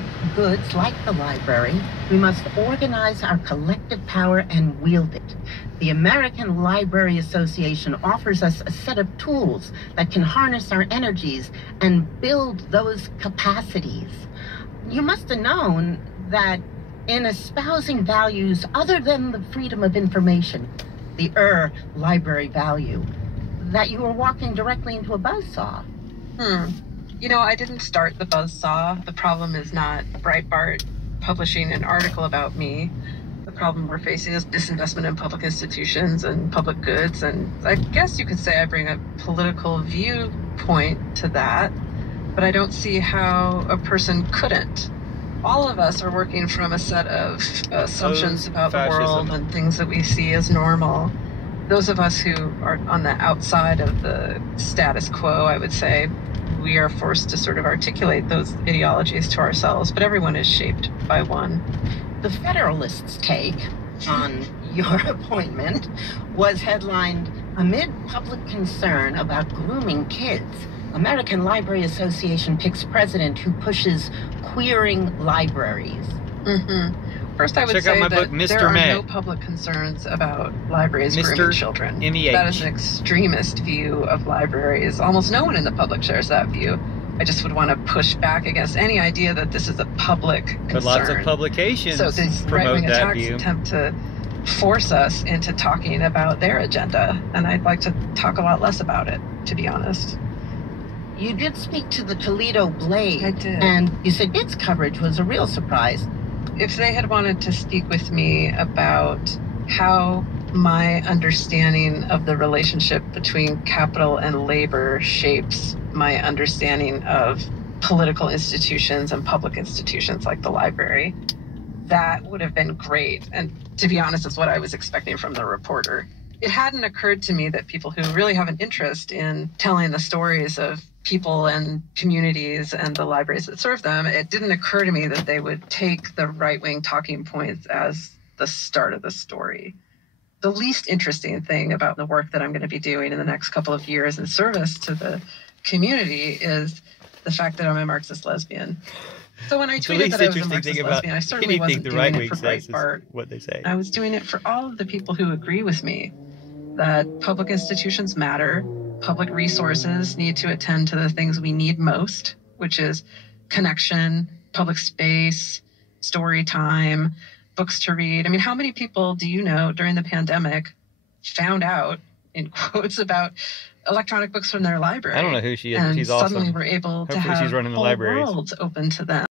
public goods like the library, we must organize our collective power and wield it. The American Library Association offers us a set of tools that can harness our energies and build those capacities. You must have known that in espousing values other than the freedom of information, the library value, that you were walking directly into a buzzsaw. You know, I didn't start the buzzsaw. The problem is not Breitbart publishing an article about me. The problem we're facing is disinvestment in public institutions and public goods. And I guess you could say I bring a political viewpoint to that, but I don't see how a person couldn't. All of us are working from a set of assumptions about the world and things that we see as normal. Those of us who are on the outside of the status quo, I would say, we are forced to sort of articulate those ideologies to ourselves, but everyone is shaped by one. The Federalist's take on your appointment was headlined, "Amid public concern about grooming kids, American Library Association picks president who pushes queering libraries." First, I would say that there are no public concerns about libraries grooming children. That is an extremist view of libraries. Almost no one in the public shares that view. I just would want to push back against any idea that this is a public concern. But lots of publications so these promote that attacks view. Attempt to force us into talking about their agenda, and I'd like to talk a lot less about it, to be honest. You did speak to the Toledo Blade. I did. And you said its coverage was a real surprise. If they had wanted to speak with me about how my understanding of the relationship between capital and labor shapes my understanding of political institutions and public institutions like the library, that would have been great. And to be honest, it's what I was expecting from the reporter. It hadn't occurred to me that people who really have an interest in telling the stories of people and communities and the libraries that serve them, it didn't occur to me that they would take the right-wing talking points as the start of the story. The least interesting thing about the work that I'm going to be doing in the next couple of years in service to the community is the fact that I'm a Marxist lesbian. So when I tweeted that I was a Marxist lesbian, I certainly wasn't doing it for Breitbart. What they say. I was doing it for all of the people who agree with me that public institutions matter. Public resources need to attend to the things we need most, which is connection, public space, story time, books to read. I mean, how many people do you know during the pandemic found out, in quotes, about electronic books from their library? I don't know who she is, and but she's awesome. Suddenly we're able to have she's running the whole libraries. worlds open to them.